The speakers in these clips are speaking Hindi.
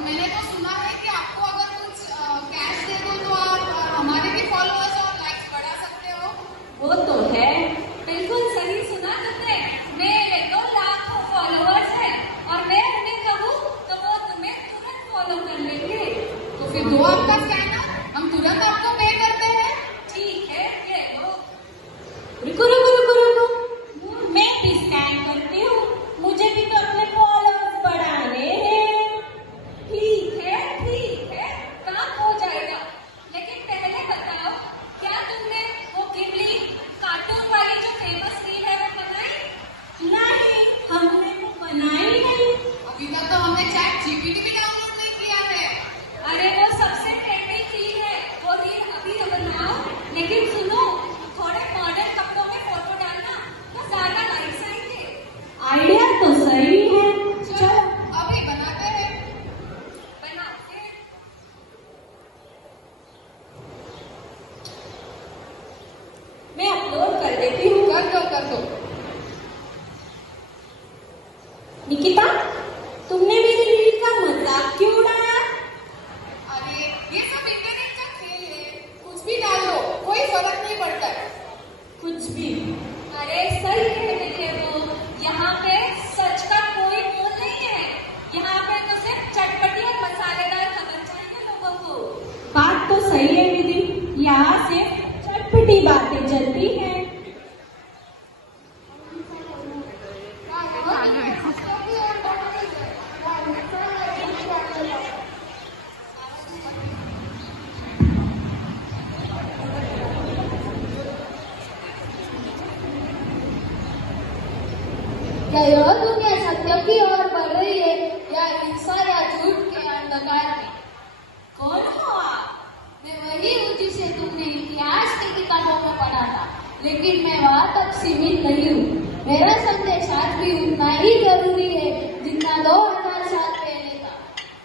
मैंने तो सुना है कि आपको अगर कुछ कैश दे दो तो आप हमारे भी फॉलोअर्स और लाइक्स बढ़ा सकते हो। वो तो है, बिल्कुल सही सुना तुमने। मेरे तो लाखों फॉलोअर्स हैं और मैं उन्हें कहूँ तो वो तुम्हें तुरंत फॉलो कर लेंगे। तो फिर दो आपका स्कैनर, हम तुरंत आपको पे करते हैं। ठीक है, ये लो। रुको रुको रुको रुको, मैं भी स्कैन करती हूँ, मुझे भी तो अपने फॉलोअर्स बढ़ाने हैं। ठीक है, काम हो जाएगा। लेकिन पहले बताओ, क्या तुमने वो गिबली कार्टून वाली जो फेमस रील है वो बनाई? नहीं, हमने वो बनाई नहीं। अभी तक तो हमने चैट जीपीटी भी डाउनलोड नहीं किया है। अरे वो सबसे ट्रेंडिंग रील है, वो रील अभी बनाओ। लेकिन सुनो, थोड़े मॉडर्न कपड़ों में फोटो डालना तो ज्यादा लाइक्स आएंगे। आइडिया तो सही है, चलो अभी बनाते हैं। बनाते हैं। मैं अपलोड कर देती हूँ। कर दो। निकिता, तुमने मेरी रील का मजाक क्यों उड़ाया? अरे ये सब इंटरनेट का खेल है, कुछ भी डाल दो, कोई फर्क नहीं पड़ता है। कुछ भी? अरे सही कह रहे थे वो, यहाँ पे सच का कोई मोल नहीं है। यहाँ पे तो सिर्फ चटपटी और मसालेदार खबर चाहिए लोगों को। बात तो सही है दीदी, यहाँ सिर्फ चटपटी बातें चलती हैं। क्या यह दुनिया सत्य की ओर बढ़ रही है या हिंसा या झूठ के अंधकार में? कौन हो आप? मैं वही हूँ जिसे तुमने इतिहास की किताबों में पढ़ा था, लेकिन मैं वहाँ तक सीमित नहीं हूँ। मेरा संदेश आज भी उतना ही जरूरी है जितना 2000 साल पहले था।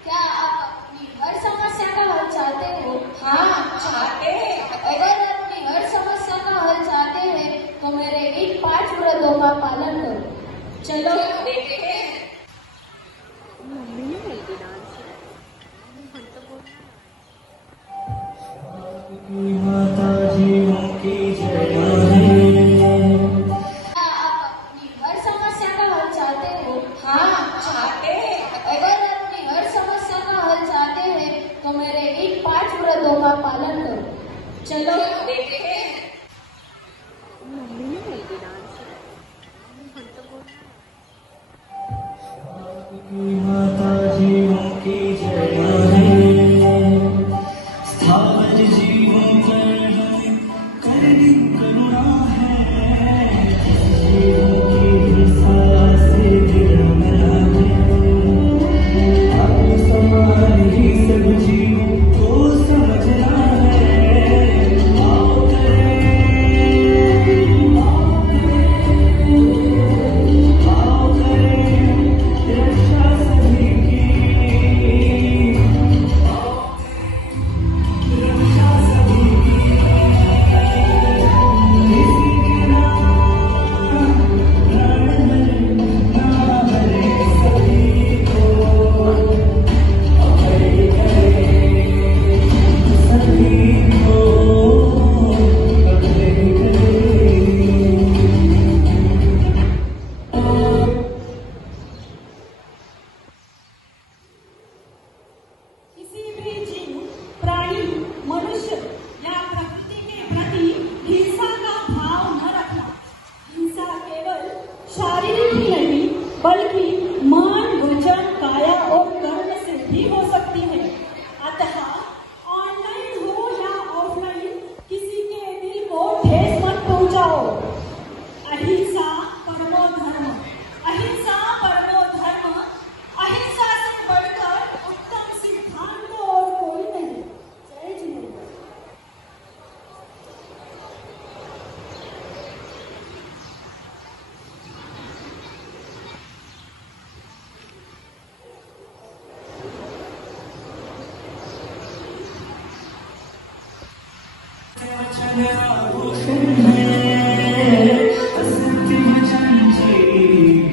क्या आप अपनी हर समस्या का हल चाहते हो? हाँ, चाहते हैं। अगर अपनी हर समस्या का हल चाहते हैं तो मेरे इन 5 व्रतों का पालन करो। चलो देखते हैं। माता जीवों की जय। क्या आप अपनी हर समस्या का हल चाहते हो? हाँ, चाहते हैं। अगर अपनी हर समस्या का हल चाहते हैं तो मेरे इन 5 व्रतों का पालन करो। चलो देखते हैं। माता जीवों की जय। स्थावर जीवों पर हमें करनी करुणा है। जीवों की हिंसा से गिरा मिला है। आप समान ही सब जीवों को समझना है। आओ करें रक्षा सभी की। रक्षा सभी की। किसी के नाम ना भरे सभी को। अभय करे सभी को। अभय करे। किसी भी जीव, प्राणी, मनुष्य या प्रकृति के प्रति हिंसा का भाव न रखना। हिंसा केवल शारीरिक ही नहीं बल्कि मन, वचन, काया और कर्म से भी हो सकती है। अतः ऑनलाइन हो या ऑफलाइन किसी के दिल को ठेस मत पहुंचाओ। अहिंसा परमो धर्म। अहिंसा परमो धर्म। अहिंसा से बढ़कर उत्तम सिद्धांत और कोई नहीं। जय जिनेन्द्र। वचन आभूषण है। असत्य वचन से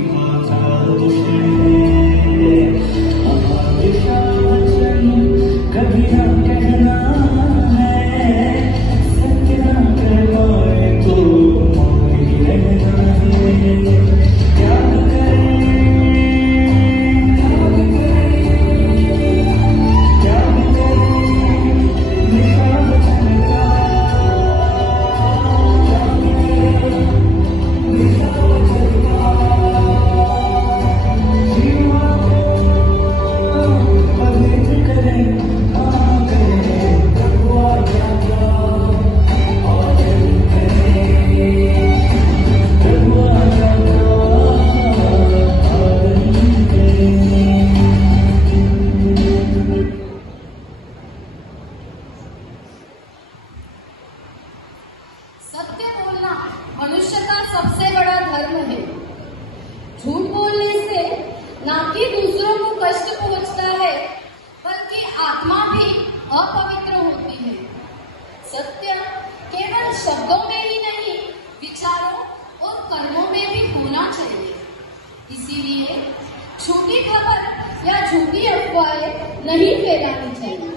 घाता दूषण है। अमादिशा कष्ट पहुंचता है, बल्कि आत्मा भी अपवित्र होती है। सत्य केवल शब्दों में ही नहीं, विचारों और कर्मों में भी होना चाहिए। इसीलिए झूठी खबर या झूठी अफवाहें नहीं फैलानी चाहिए।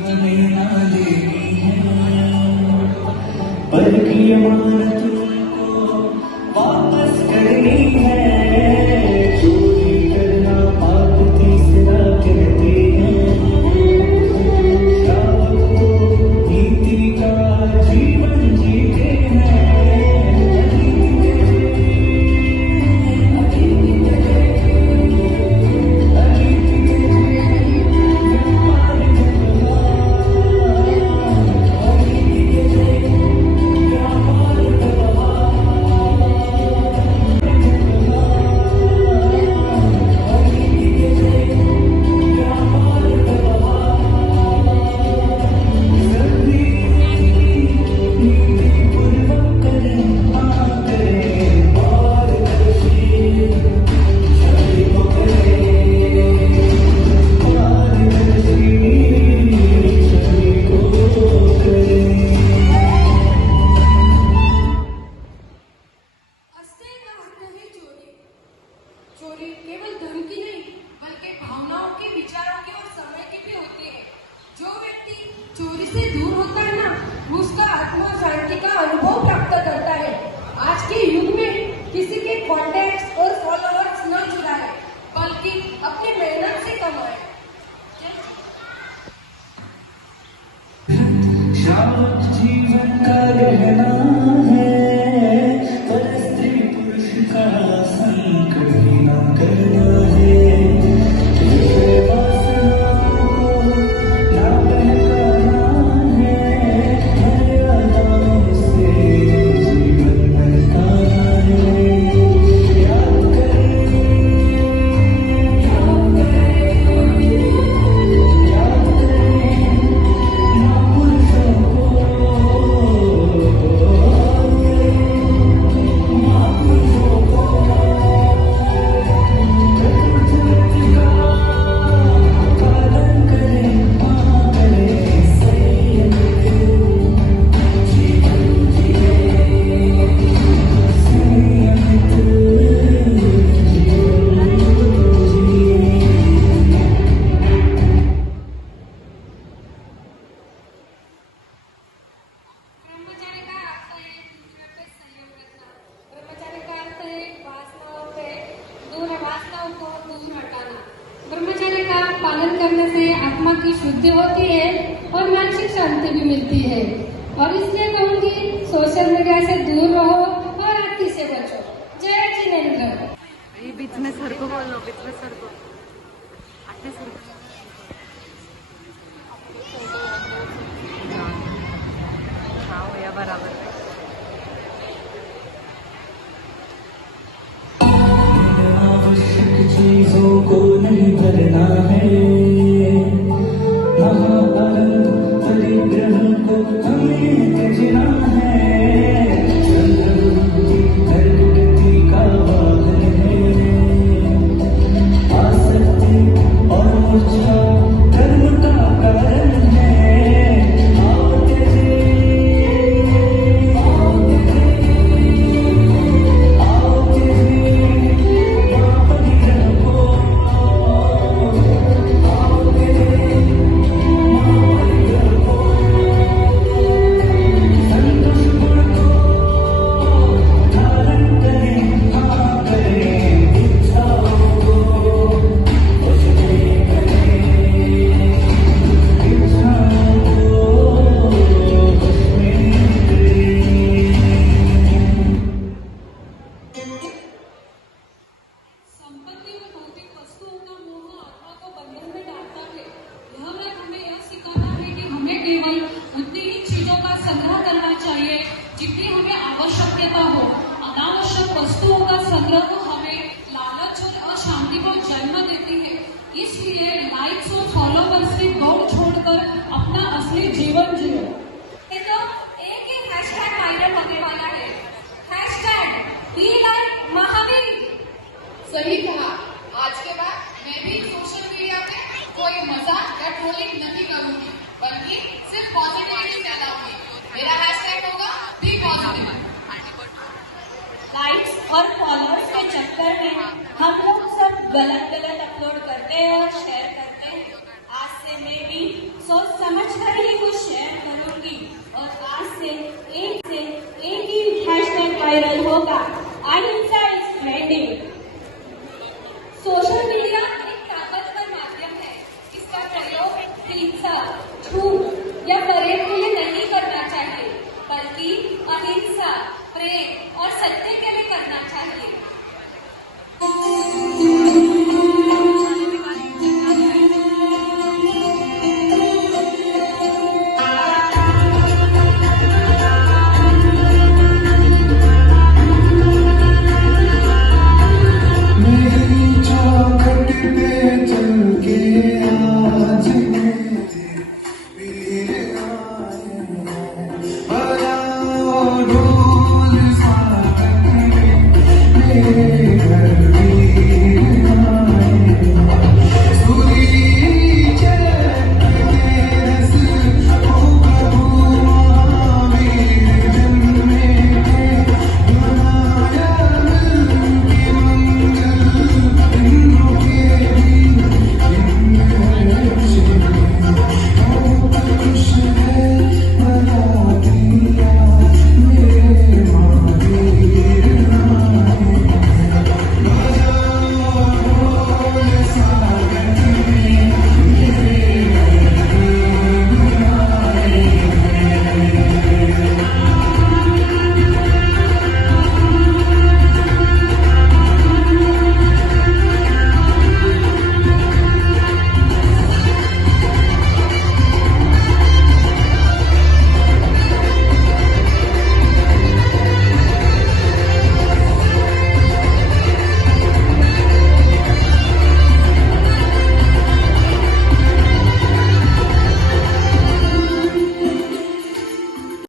हमें ना लेनी है, पर की अमानत को वापस करनी है। चोरी करना पाप तीसरा कहते हैं। श्रावक को नीति का जीवन जीते हैं। चोरी केवल धन की नहीं, बल्कि भावनाओं की, विचारों की और समय की भी होती है। जो व्यक्ति चोरी से दूर होता है ना, उसका आत्मा शांति का अनुभव प्राप्त करता है। आज के युग में किसी के कॉन्टैक्ट्स और फॉलोअर्स न चुराए, बल्कि अपनी मेहनत से कमाए। श्रावक जीवन का रहना है, पर स्त्री पुरुष का संग कभी ना करना है। विषय वासना को ना बहकाना है, मर्यादाओं से जीवन बहकाना है। याद करें, याद करें, याद करें महापुरुषों ब्रह्मचर्य का अर्थ है दूसरे पे संयम रखना। ब्रह्मचर्य का अर्थ है वासनाओं को दूर हटाना। ब्रह्मचर्य का पालन करने से आत्मा की शुद्धि होती है और मानसिक शांति भी मिलती है। और इसलिए कहूँगी, सोशल मीडिया से दूर रहो और आरती से बचो। जय जिनेंद्र। ये बीच में सर को बोलो, बीच में सर को अपने सर को हाँ या बराबर आवश्यक चीजों को नहीं भरना है। महाअनंत परिग्रह को हमें त्यजना है। चंद्रबुद्धि प्रकृति का वाहन है। आसक्ति और मूर्छा कर्म का कारण है। आओ त्यजे, आओ त्यजे, आओ त्यजे महापरिग्रह को। आओ त्यजे महापरिग्रह को। संतोष गुण को धारण करें, हाँ करें इच्छाओं को वश में करें। इच्छाओं को वश में करें। संपत्ति और भौतिक वस्तुओं का मोह आत्मा को बंधन में डालता है। यह व्रत हमें यह सिखाता है कि हमें केवल उतनी ही चीजों का संग्रह करना चाहिए जितनी हमें आवश्यकता हो। अनावश्यक वस्तुओं का संग्रह तो हमें लालच और अशांति को जन्म देती है। इसलिए लाइक्स और फॉलोवर्स की दौड़ छोड़कर अपने अपना असली जीवन जियो। ये तो एक ही हैशटैग वायरल होने वाला है, हैशटैग बी लाइक महावीर। सही कहा। आज के बाद मैं भी सोशल मीडिया पे कोई मजाक या ट्रोलिंग नहीं करूंगी, बल्कि सिर्फ पॉजिटिविटी फैलाऊंगी। मेरा हैशटैग होगा बी पॉजिटिव। लाइक्स और फॉलोअर्स के चक्कर में हम लोग सब गलत अपलोड करते हैं और शेयर करते हैं। आज से मैं भी सोच समझ कर ही